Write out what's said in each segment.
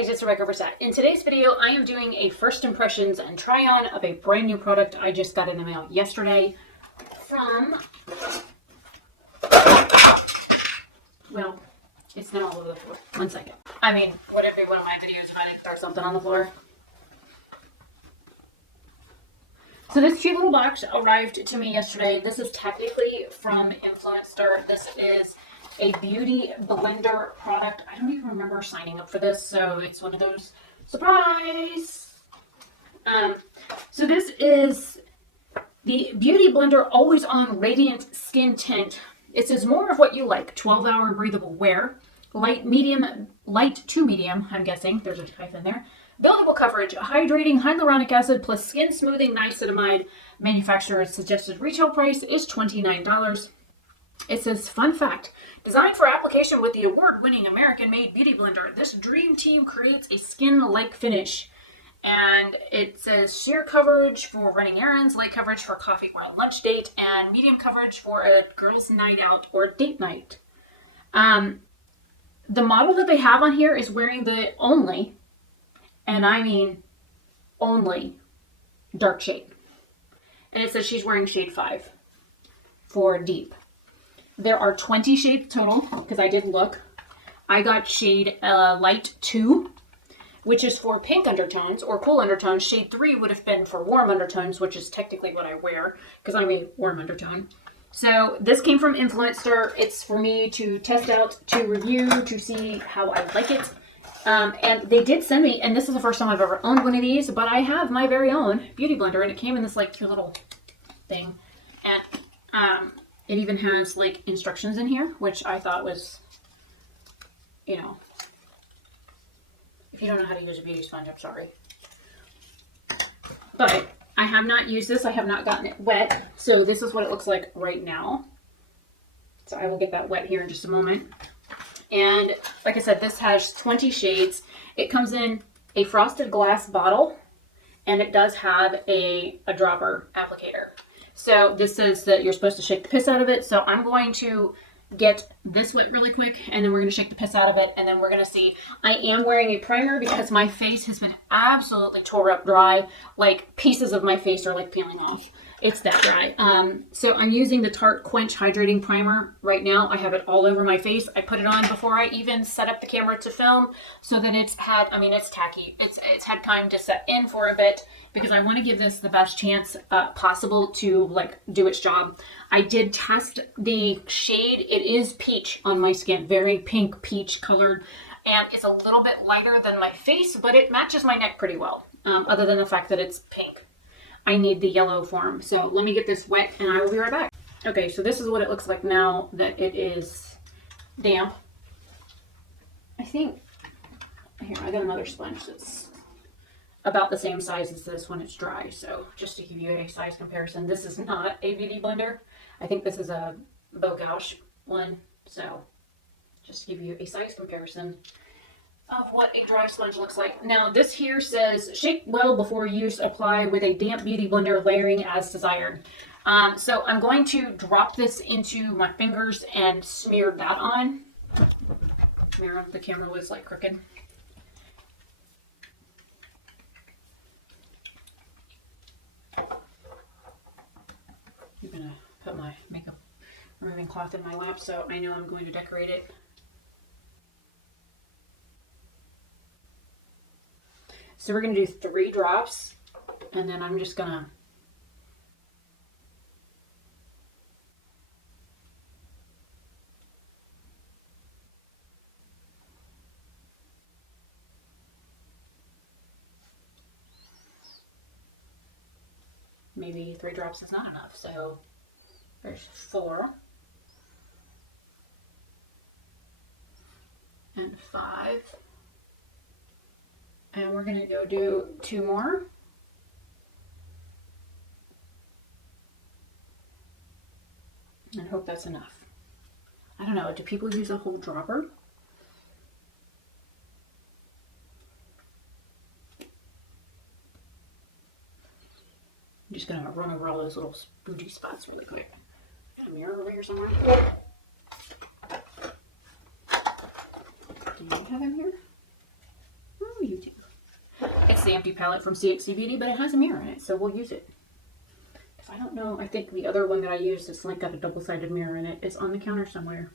guys, it's Rebecca Oberstadt. In today's video, I am doing a first impressions and try on of a brand new product I just got in the mail yesterday from, well, it's now all over the floor. One second. I mean, would every one of my videos try to throw something on the floor? So this cute little box arrived to me yesterday. This is technically from Influenster. This is a beauty blender product. I don't even remember signing up for this, so it's one of those surprise. So this is the Beauty Blender Always On Radiant Skin Tint. It says more of what you like. 12-hour breathable wear. Light to medium, I'm guessing. There's a hyphen there. Buildable coverage, hydrating hyaluronic acid plus skin smoothing niacinamide. Manufacturer's suggested retail price is $29. It says, fun fact, designed for application with the award-winning American-made Beauty Blender, this dream team creates a skin-like finish. And it says sheer coverage for running errands, light coverage for coffee or a lunch date, and medium coverage for a girl's night out or date night. The model that they have on here is wearing the only, and I mean only, dark shade. And it says she's wearing shade 5 for deep. There are 20 shades total, because I did look. I got shade light 2, which is for pink undertones or cool undertones. Shade 3 would have been for warm undertones, which is technically what I wear, because I'm a warm undertone. So this came from Influenster. It's for me to test out, to review, to see how I like it. And they did send me, and this is the first time I've ever owned one of these, but I have my very own Beauty Blender, and it came in this like cute little thing. And it even has like instructions in here, which I thought was, you know, if you don't know how to use a beauty sponge, I'm sorry. But I have not used this. I have not gotten it wet. So this is what it looks like right now. So I will get that wet here in just a moment. And like I said, this has 20 shades. It comes in a frosted glass bottle, and it does have a dropper applicator. So this says that you're supposed to shake the piss out of it. So I'm going to get this wet really quick, and then we're going to shake the piss out of it, and then we're going to see. I am wearing a primer because my face has been absolutely tore up dry. Like pieces of my face are like peeling off. It's that dry. So I'm using the Tarte Quench Hydrating Primer right now. I have it all over my face. I put it on before I even set up the camera to film, so that it's had, I mean, it's tacky. It's had time to set in for a bit, because I want to give this the best chance possible to like do its job. I did test the shade. It is peach on my skin, very pink peach colored, and it's a little bit lighter than my face, but it matches my neck pretty well, other than the fact that it's pink. I need the yellow form. So let me get this wet and I will be right back. Okay, so this is what it looks like now that it is damp. I think, here, I got another sponge that's about the same size as this when it's dry. So just to give you a size comparison, this is not a beauty blender. I think this is a Bogauche one. So just to give you a size comparison of what a dry sponge looks like. Now this here says, shake well before use, apply with a damp beauty blender, layering as desired. So I'm going to drop this into my fingers and smear that on. The camera was like crooked. I'm gonna put my makeup removing cloth in my lap, so I know I'm going to decorate it. So we're going to do 3 drops, and then I'm just going to maybe 3 drops is not enough. So there's 4 and 5. And we're going to go do 2 more. And hope that's enough. I don't know, do people use a whole dropper? I'm just going to run over all those little bougie spots really quick. Got a mirror over here somewhere? Do you have him here? the empty palette from CHC Beauty, but it has a mirror in it, so we'll use it. If I don't know, I think the other one that I used is like got a double-sided mirror in it. It's on the counter somewhere.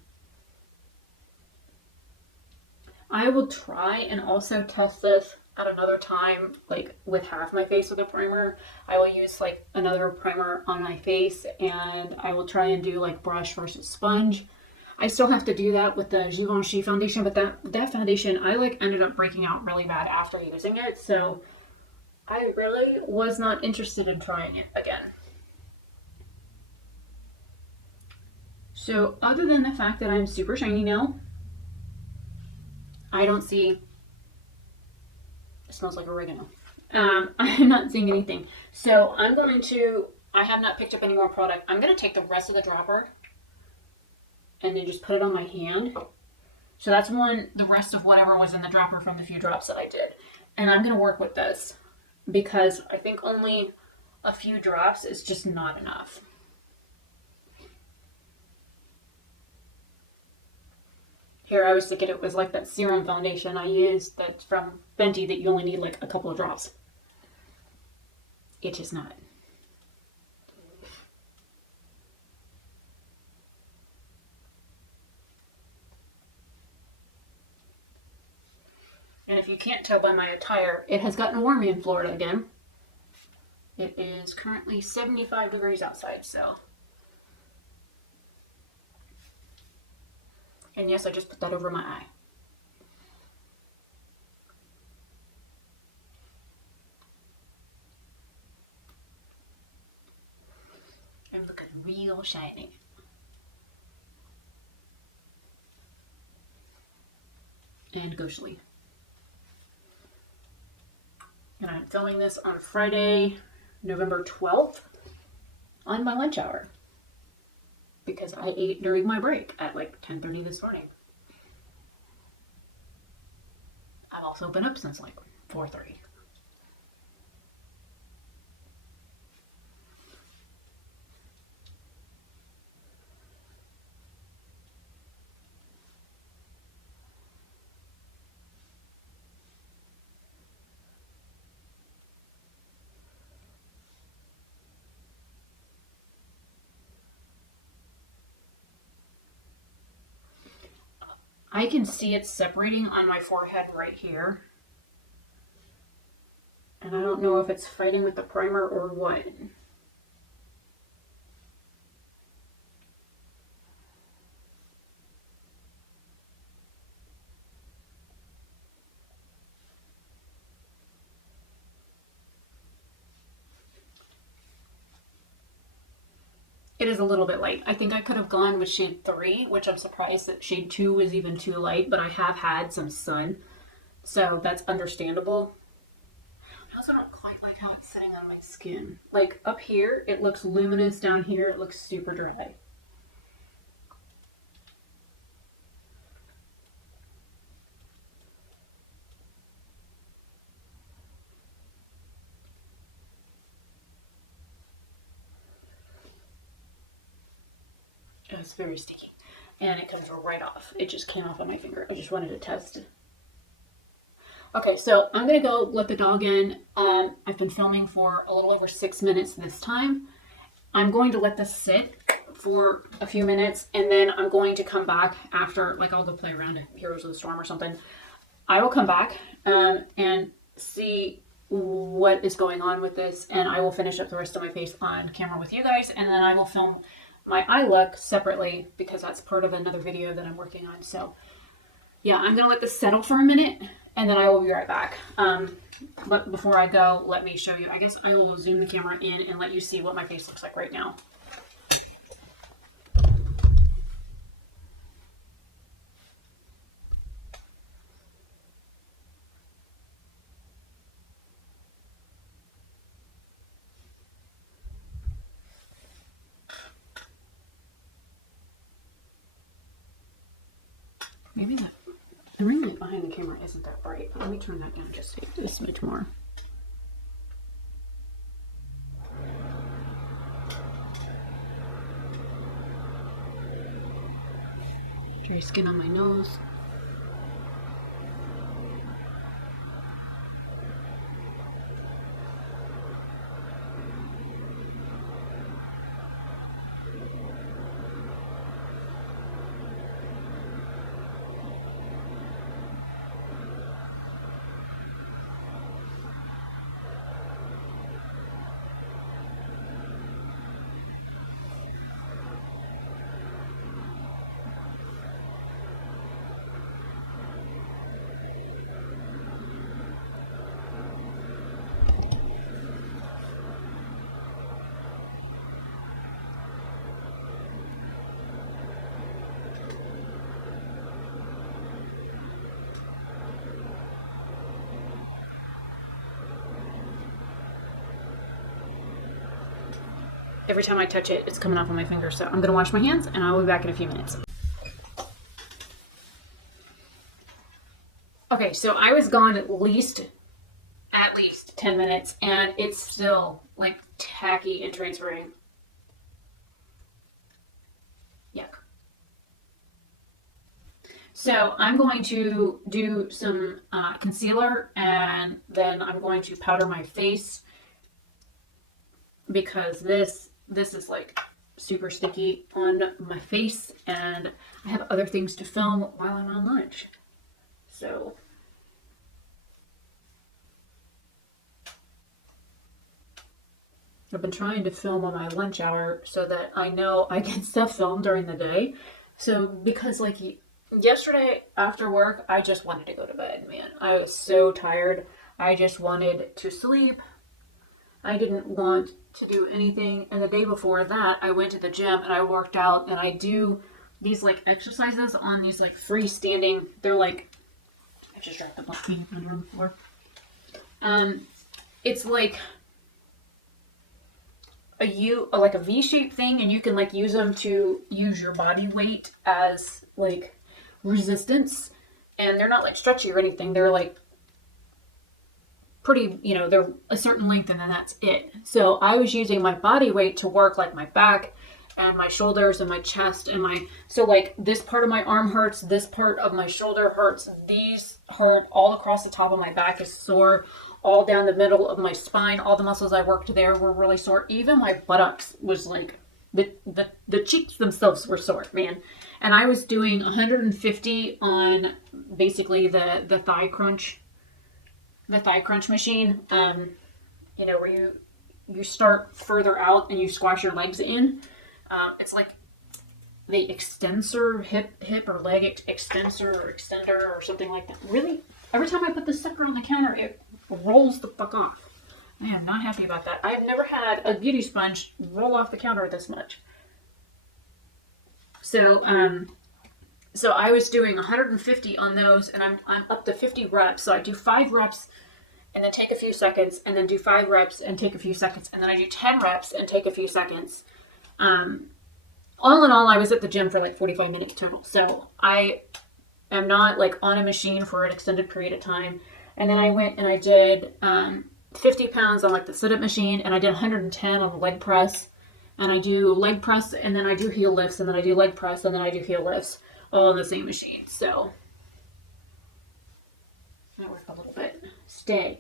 I will try and also test this at another time, like with half my face with a primer. I will use like another primer on my face, and I will try and do like brush versus sponge. I still have to do that with the Givenchy foundation, but that foundation, I like ended up breaking out really bad after using it, so I really was not interested in trying it again. So other than the fact that I'm super shiny now, I don't see, it smells like oregano. I'm not seeing anything. So I have not picked up any more product. I'm going to take the rest of the dropper and then just put it on my hand. So that's the rest of whatever was in the dropper from the few drops that I did. And I'm going to work with this because I think only a few drops is just not enough. Here, I was thinking it was like that serum foundation I used that's from Fenty that you only need like a couple of drops. It is not. And if you can't tell by my attire, it has gotten warm in Florida again. It is currently 75 degrees outside, so. And yes, I just put that over my eye. I'm looking real shiny. And ghostly. And I'm filming this on Friday, November 12th on my lunch hour. Because I ate during my break at like 10:30 this morning. I've also been up since like 4:30. I can see it separating on my forehead right here. And I don't know if it's fighting with the primer or what. It is a little bit light. I think I could have gone with shade 3, which I'm surprised that shade 2 was even too light, but I have had some sun, so that's understandable. I also don't quite like how it's sitting on my skin. Like up here, it looks luminous. Down here, it looks super dry. It's very sticky. And it comes right off. It just came off on my finger. I just wanted to test. Okay, so I'm going to go let the dog in. I've been filming for a little over 6 minutes this time. I'm going to let this sit for a few minutes, and then I'm going to come back after, like I'll go play around in Heroes of the Storm or something. I will come back and see what is going on with this, and I will finish up the rest of my face on camera with you guys, and then I will film my eye look separately because that's part of another video that I'm working on. So yeah, I'm gonna let this settle for a minute and then I will be right back. But before I go, let me show you. I guess I will zoom the camera in and let you see what my face looks like right now. Maybe the ring light behind the camera isn't that bright. Let me turn that down just a smidge more. Dry skin on my nose. every time I touch it, it's coming off on my fingers. So I'm gonna wash my hands and I'll be back in a few minutes. Okay, so I was gone at least 10 minutes and it's still like tacky and transferring. Yuck. So I'm going to do some concealer and then I'm going to powder my face because this is like super sticky on my face and I have other things to film while I'm on lunch. So I've been trying to film on my lunch hour so that I know I get stuff filmed during the day. So because like yesterday after work, I just wanted to go to bed, man. I was so tired. I just wanted to sleep. I didn't want to do anything. And the day before that, I went to the gym and I worked out and I do these like exercises on these like freestanding, they're like, I just dropped the book on the floor. It's like a V-shaped thing and you can like use them to use your body weight as like resistance. And they're not like stretchy or anything. They're like pretty, they're a certain length and then that's it. So I was using my body weight to work like my back and my shoulders and my chest and so like this part of my arm hurts, this part of my shoulder hurts, these hurt, all across the top of my back is sore, all down the middle of my spine, all the muscles I worked there were really sore. Even my buttocks was like, the cheeks themselves were sore, man. And I was doing 150 on basically the thigh crunch machine, where you start further out and you squash your legs in. It's like the extensor, hip or leg extensor or extender or something like that. Really, every time I put this sucker on the counter, it rolls the fuck off. I am not happy about that. I have never had a beauty sponge roll off the counter this much. So I was doing 150 on those, and I'm up to 50 reps. So I do 5 reps, and then take a few seconds, and then do 5 reps and take a few seconds, and then I do 10 reps and take a few seconds. All in all, I was at the gym for like 45 minutes total. So I am not like on a machine for an extended period of time. And then I went and I did 50 pounds on like the sit-up machine, and I did 110 on the leg press. And I do leg press, and then I do heel lifts, and then I do leg press, and then I do heel lifts, all on the same machine. So that worked a little bit.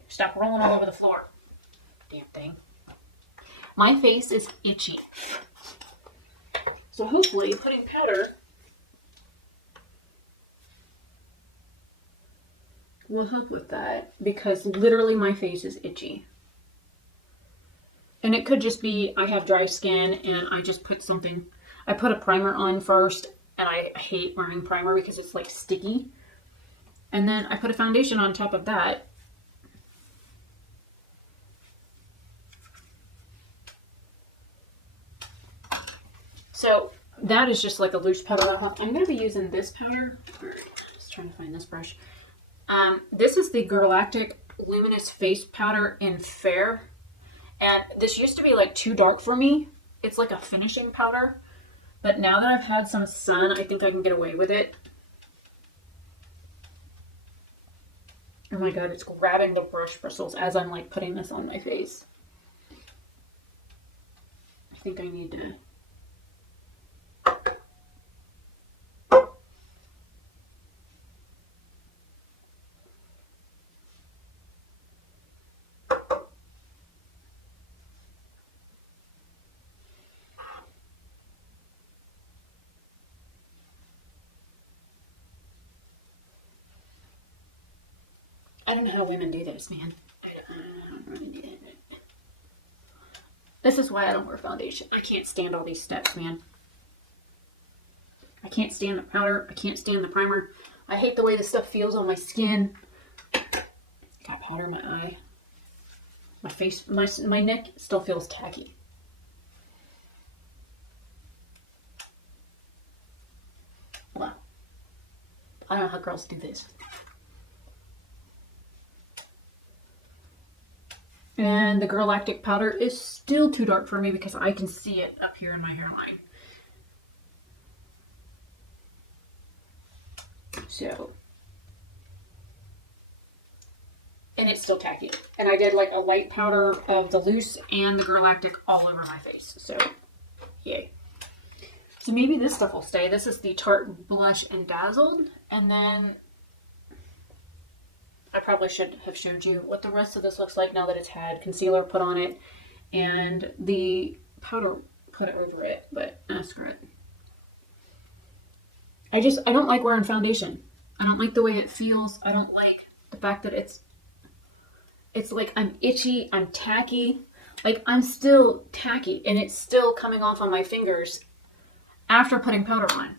Stop rolling all over the floor. Damn thing. My face is itchy. So hopefully putting powder will help with that, because literally my face is itchy. And it could just be I have dry skin and I just put a primer on first, and I hate wearing primer because it's like sticky. And then I put a foundation on top of that. So that is just like a loose powder. I'm going to be using this powder. Just trying to find this brush. This is the Galactic Luminous Face Powder in Fair. And this used to be like too dark for me. It's like a finishing powder. But now that I've had some sun, I think I can get away with it. Oh my god, it's grabbing the brush bristles as I'm like putting this on my face. I think I need to... I don't know how women do this, man. I don't really do it. This is why I don't wear foundation. I can't stand all these steps, man. I can't stand the powder. I can't stand the primer. I hate the way this stuff feels on my skin. Got powder in my eye. My face, my neck still feels tacky. Wow. I don't know how girls do this. And the galactic powder is still too dark for me because I can see it up here in my hairline. So, and it's still tacky. And I did like a light powder of the loose and the galactic all over my face. So, yay. So maybe this stuff will stay. This is the Tarte Blush and Dazzled. And then I probably should have showed you what the rest of this looks like now that it's had concealer put on it and the powder put over it, but screw it. I don't like wearing foundation. I don't like the way it feels. I don't like the fact that it's like I'm itchy, I'm tacky. Like I'm still tacky and it's still coming off on my fingers after putting powder on.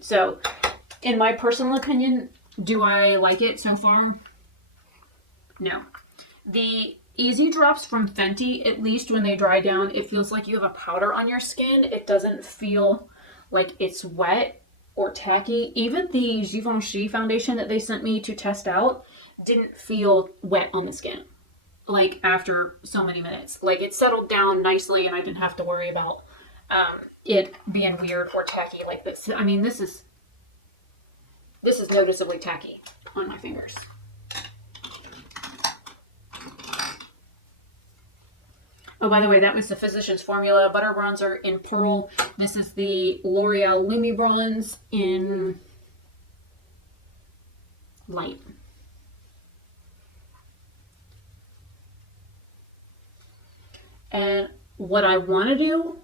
So, in my personal opinion, do I like it so far? No. The Easy Drops from Fenty, at least when they dry down, it feels like you have a powder on your skin. It doesn't feel like it's wet or tacky. Even the Givenchy foundation that they sent me to test out didn't feel wet on the skin. Like after so many minutes. Like it settled down nicely and I didn't have to worry about it being weird or tacky like this. I mean, this is noticeably tacky on my fingers. Oh, by the way, that was the Physicians Formula Butter Bronzer in Pearl. This is the L'Oreal Lumi Bronze in Light. And what I want to do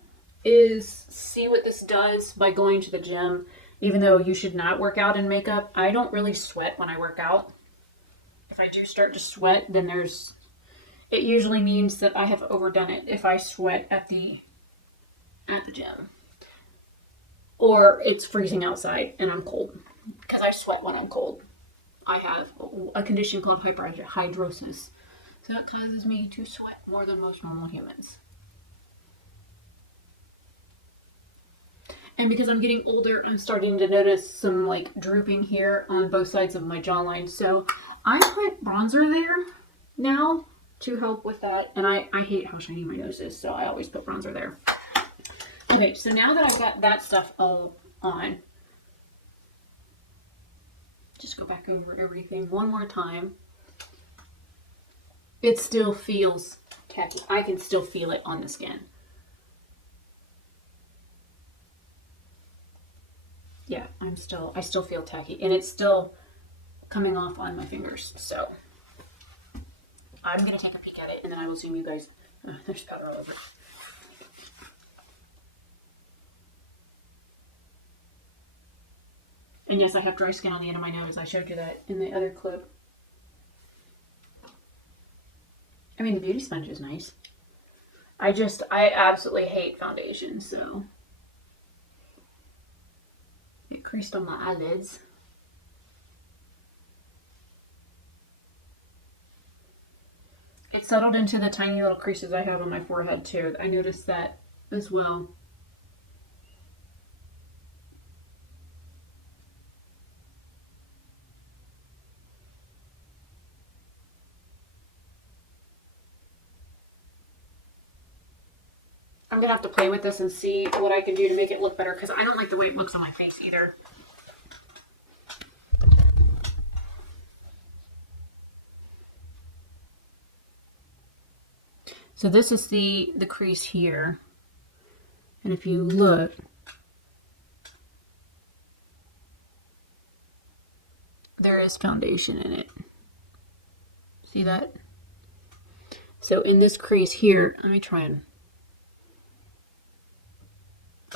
is see what this does by going to the gym. Even though you should not work out in makeup, I don't really sweat when I work out. If I do start to sweat, then it usually means that I have overdone it if I sweat at the gym. Or it's freezing outside and I'm cold. Because I sweat when I'm cold. I have a condition called hyperhidrosis. So that causes me to sweat more than most normal humans. And because I'm getting older, I'm starting to notice some like drooping here on both sides of my jawline. So I put bronzer there now to help with that. And I hate how shiny my nose is, so I always put bronzer there. Okay, so now that I've got that stuff all on, just go back over everything one more time. It still feels tacky. I can still feel it on the skin. Yeah, I still feel tacky and it's still coming off on my fingers. So I'm going to take a peek at it and then I will zoom you guys. Oh, there's powder all over. And yes, I have dry skin on the end of my nose. I showed you that in the other clip. I mean, the beauty sponge is nice. I absolutely hate foundation, so. It creased on my eyelids. It settled into the tiny little creases I have on my forehead too. I noticed that as well. I'm gonna have to play with this and see what I can do to make it look better because I don't like the way it looks on my face either. So this is the crease here. And if you look, there is foundation in it. See that? So in this crease here, let me try and...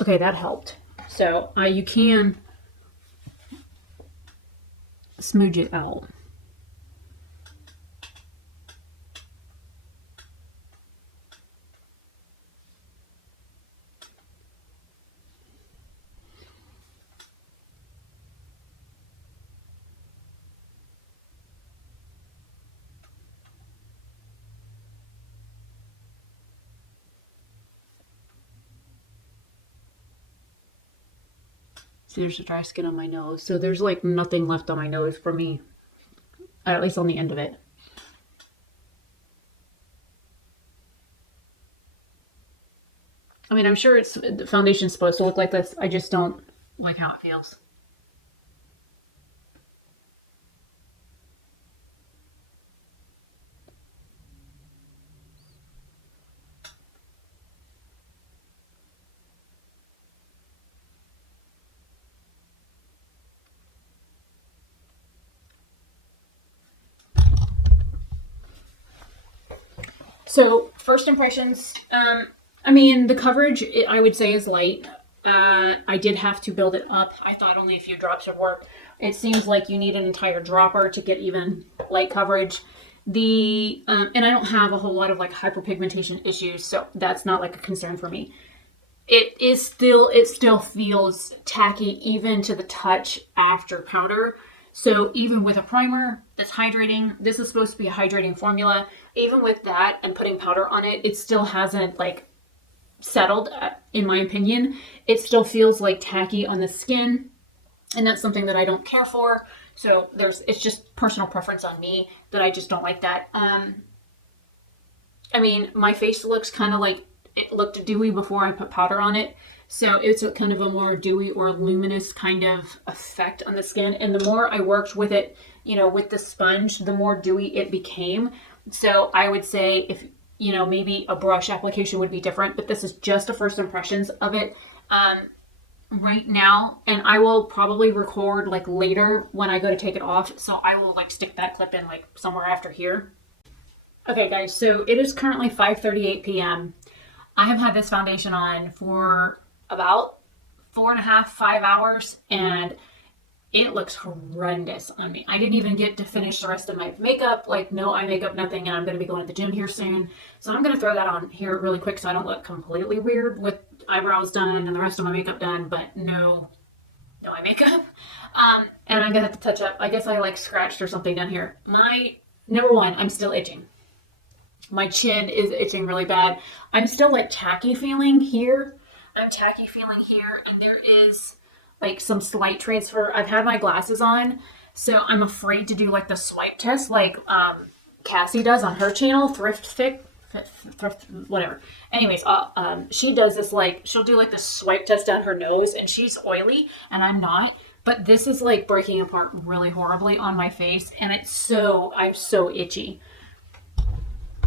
Okay, that helped. So you can smooch it out. See, there's the dry skin on my nose. So there's like nothing left on my nose for me. at least on the end of it. I mean, I'm sure the foundation's supposed to look like this. I just don't like how it feels. So, first impressions, I mean, the coverage, I would say, is light. I did have to build it up. I thought only a few drops would work. It seems like you need an entire dropper to get even light coverage. And I don't have a whole lot of like hyperpigmentation issues, so that's not like a concern for me. It still feels tacky even to the touch after powder. So even with a primer that's hydrating, this is supposed to be a hydrating formula. Even with that and putting powder on it, it still hasn't like settled, in my opinion. It still feels like tacky on the skin, and that's something that I don't care for. So it's just personal preference on me that I just don't like that. I mean, my face looks kind of like it looked dewy before I put powder on it. So it's a kind of a more dewy or luminous kind of effect on the skin. And the more I worked with it, with the sponge, the more dewy it became. So I would say if, maybe a brush application would be different, but this is just a first impressions of it right now. And I will probably record like later when I go to take it off. So I will like stick that clip in like somewhere after here. Okay guys, so it is currently 5:38 p.m. I have had this foundation on for about 4.5, 5 hours, and it looks horrendous on me. I didn't even get to finish the rest of my makeup, like no eye makeup, nothing, and I'm going to be going to the gym here soon. So I'm going to throw that on here really quick so I don't look completely weird with eyebrows done and the rest of my makeup done, but no eye makeup. And I'm going to have to touch up. I guess I like scratched or something down here. Number one, I'm still itching. My chin is itching really bad. I'm still like tacky feeling here. And there is like some slight transfer. I've had my glasses on, so I'm afraid to do like the swipe test like Cassie does on her channel, thrift, whatever. Anyways, she does this like, she'll do like the swipe test down her nose, and she's oily and I'm not. But this is like breaking apart really horribly on my face, and I'm so itchy.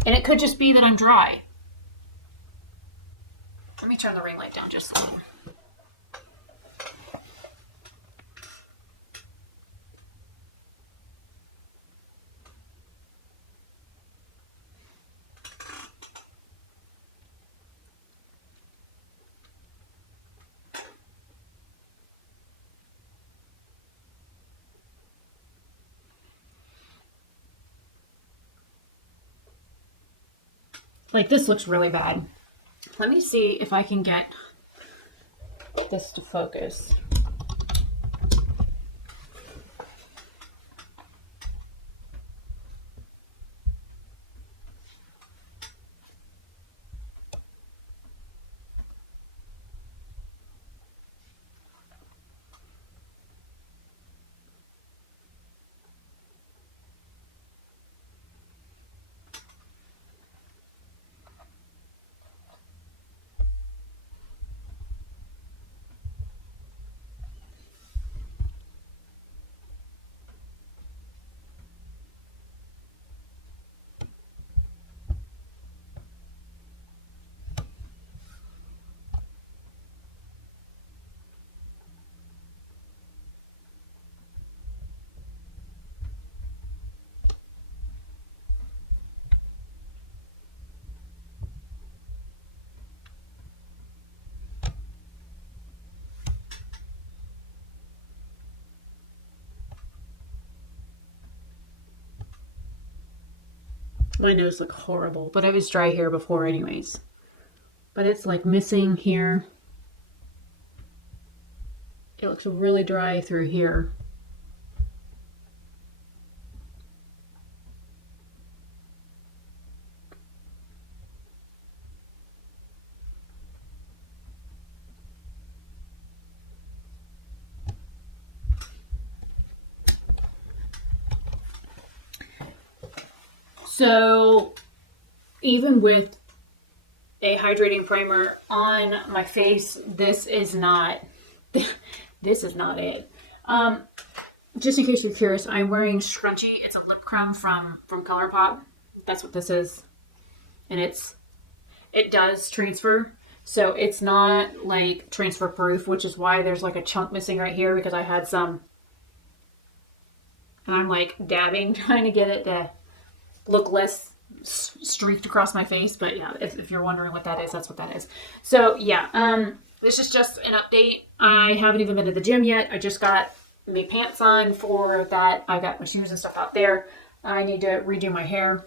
And it could just be that I'm dry. Let me turn the ring light down just a little. Like, this looks really bad. Let me see if I can get this to focus. My nose looked horrible, but it was dry here before anyways. But it's like missing here. It looks really dry through here. So even with a hydrating primer on my face, this is not this is not it. Just in case you're curious, I'm wearing Scrunchy. It's a lip crumb from ColourPop. That's what this is. And it does transfer. So it's not like transfer proof, which is why there's like a chunk missing right here, because I had some. And I'm like dabbing, trying to get it to look less streaked across my face. But yeah, if you're wondering what that is, that's what that is. So yeah, this is just an update. I haven't even been to the gym yet. I just got my pants on for that. I got my shoes and stuff out there. I need to redo my hair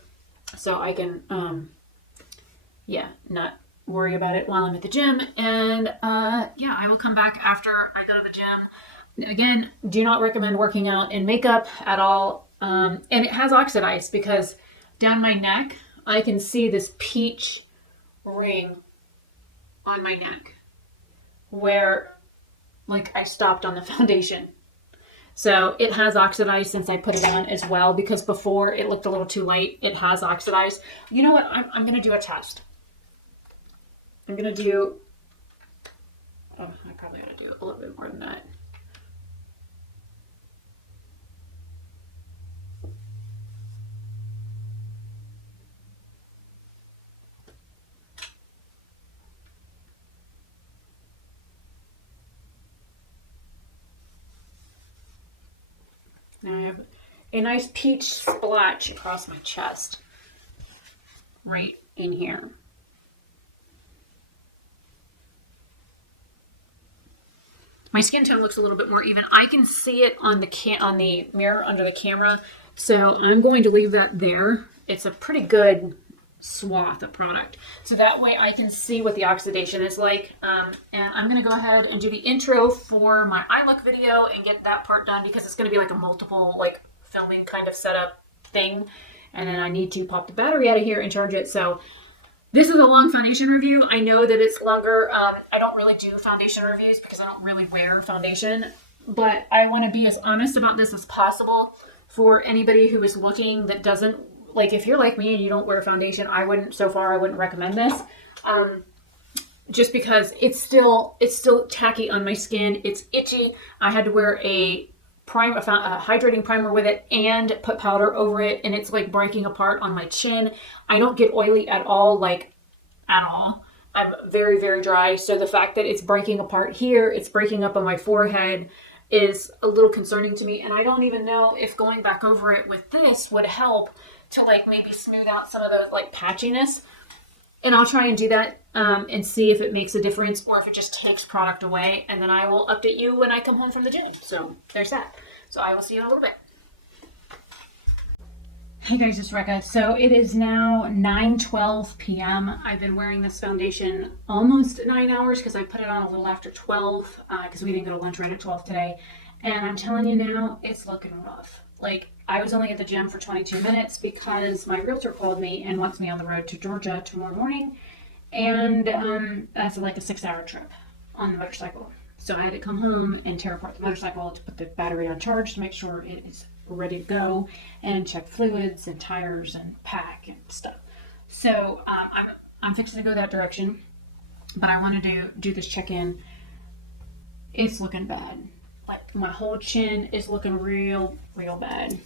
so I can, not worry about it while I'm at the gym. And I will come back after I go to the gym. Again, do not recommend working out in makeup at all. And it has oxidized because down my neck, I can see this peach ring on my neck where like I stopped on the foundation. So it has oxidized since I put it on as well, because before it looked a little too light. It has oxidized. You know what? I'm going to do a test. I'm going to do, I probably got to do a little bit more than that. Now I have a nice peach splotch across my chest, right in here. My skin tone looks a little bit more even. I can see it on the mirror under the camera, so I'm going to leave that there. It's a pretty good swath of product, so that way I can see what the oxidation is like. And I'm going to go ahead and do the intro for my eye look video and get that part done, because it's going to be like a multiple like filming kind of setup thing, and then I need to pop the battery out of here and charge it. So this is a long foundation review. I know that it's longer. I don't really do foundation reviews because I don't really wear foundation, but I want to be as honest about this as possible for anybody who is looking that doesn't, like, if you're like me and you don't wear foundation, I wouldn't recommend this. Just because it's still tacky on my skin. It's itchy. I had to wear a hydrating primer with it and put powder over it, and it's like breaking apart on my chin. I don't get oily at all, I'm very, very dry. So the fact that it's breaking apart here, it's breaking up on my forehead, is a little concerning to me. And I don't even know if going back over it with this would help to like maybe smooth out some of those like patchiness. And I'll try and do that and see if it makes a difference or if it just takes product away. And then I will update you when I come home from the gym. So there's that. So I will see you in a little bit. Hey guys, it's Rekka. So it is now 9:12 p.m. I've been wearing this foundation almost 9 hours because I put it on a little after 12 because we didn't go to lunch right at 12 today. And I'm telling you now, it's looking rough. Like, I was only at the gym for 22 minutes because my realtor called me and wants me on the road to Georgia tomorrow morning. And that's like a 6-hour trip on the motorcycle. So I had to come home and tear apart the motorcycle to put the battery on charge to make sure it is ready to go, and check fluids and tires and pack and stuff. So I'm fixing to go that direction, but I want to do this check-in. It's looking bad. Like, my whole chin is looking real bad.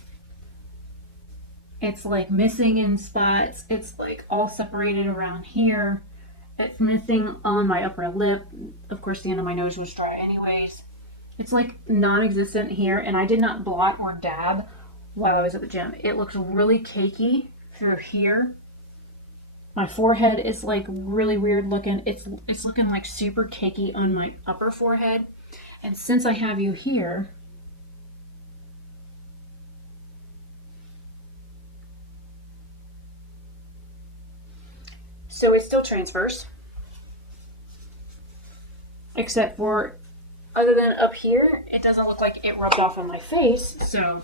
It's like missing in spots. It's like all separated around here. It's missing on my upper lip. Of course, the end of my nose was dry anyways. It's like non-existent here, and I did not blot or dab while I was at the gym. It looks really cakey through here. My forehead is like really weird looking. It's looking like super cakey on my upper forehead. And since I have you here, so it still transfers, except for, other than up here, it doesn't look like it rubbed off on my face. So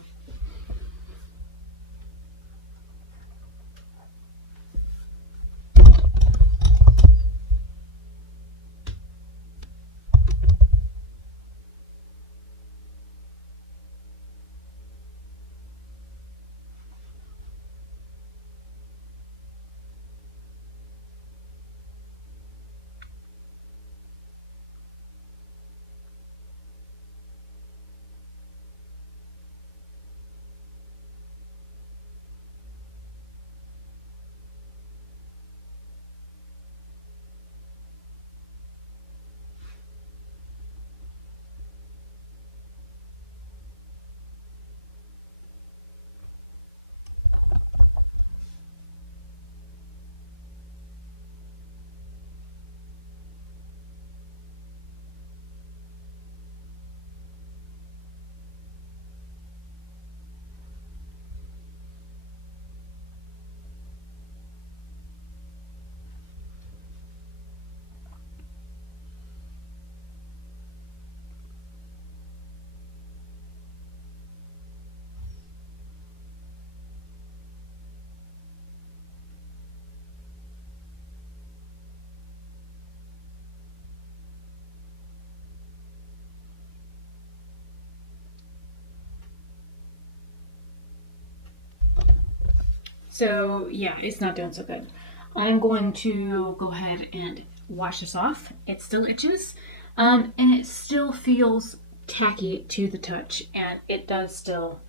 So yeah, it's not doing so good. I'm going to go ahead and wash this off. It still itches, and it still feels tacky to the touch, and it does still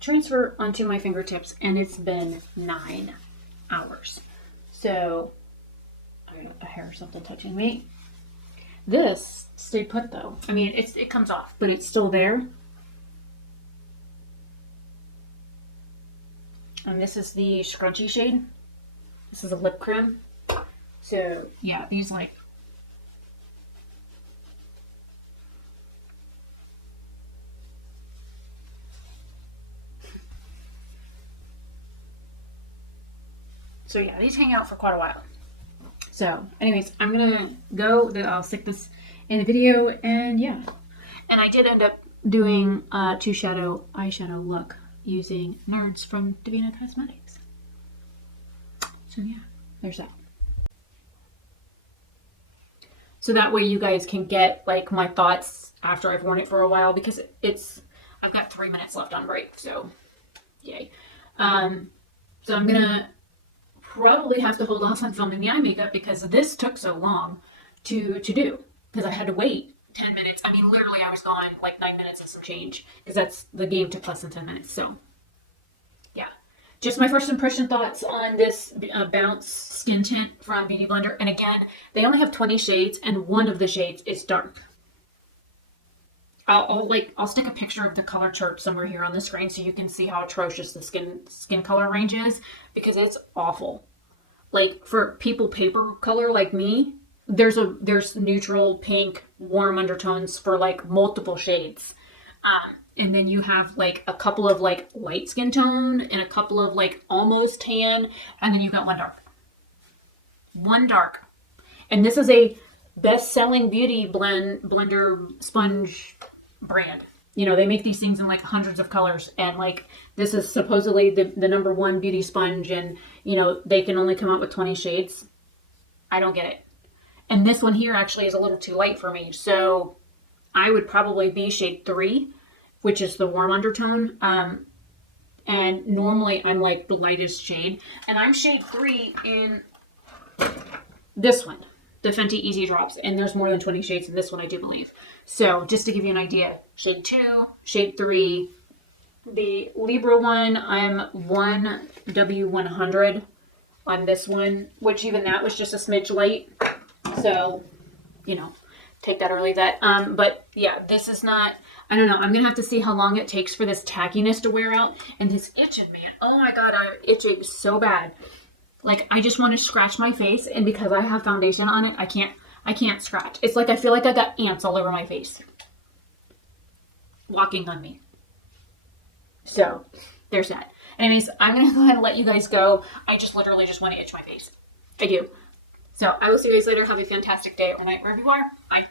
transfer onto my fingertips, and it's been 9 hours. So I got a hair or something touching me. This stayed put though. I mean, it comes off, but it's still there. And this is the scrunchy shade. This is a lip cream. So yeah, these like, so yeah, these hang out for quite a while. So anyways, I'm gonna go, I'll stick this in the video, and yeah. And I did end up doing a 2-shadow eyeshadow look using Nerds from Divina Cosmetics. So yeah, there's that. So that way you guys can get like my thoughts after I've worn it for a while, because I've got 3 minutes left on break, so yay. So I'm gonna probably have to hold off on filming the eye makeup because this took so long to do, because I had to wait 10 minutes. I mean, literally I was gone like 9 minutes and some change, because that's the game took less than 10 minutes. So yeah, just my first impression thoughts on this Bounce Skin Tint from Beauty Blender. And again, they only have 20 shades, and one of the shades is dark. I'll stick a picture of the color chart somewhere here on the screen so you can see how atrocious the skin color range is, because it's awful. Like for people paper color like me, there's neutral, pink, warm undertones for like multiple shades. And then you have like a couple of like light skin tone and a couple of like almost tan, and then you've got one dark. One dark. And this is a best-selling beauty blender sponge brand. You know, they make these things in like hundreds of colors, and like this is supposedly the #1 beauty sponge, and you know, they can only come out with 20 shades. I don't get it. And this one here actually is a little too light for me, so I would probably be shade 3, which is the warm undertone. And normally I'm like the lightest shade, and I'm shade 3 in this one, the Fenty Easy Drops, and there's more than 20 shades in this one, I do believe. So just to give you an idea, shade 2, shade 3. The Libra one, I'm 1W100 on this one, which even that was just a smidge light. So, you know, take that or leave that. But yeah, this is not, I don't know. I'm going to have to see how long it takes for this tackiness to wear out. And this itching, man. Oh my God, I'm itching so bad. Like, I just want to scratch my face, and because I have foundation on it, I can't scratch. It's like I feel like I got ants all over my face walking on me. So, there's that. Anyways, I'm going to go ahead and let you guys go. I just literally just want to itch my face. I do. So, I will see you guys later. Have a fantastic day or night wherever you are. Bye.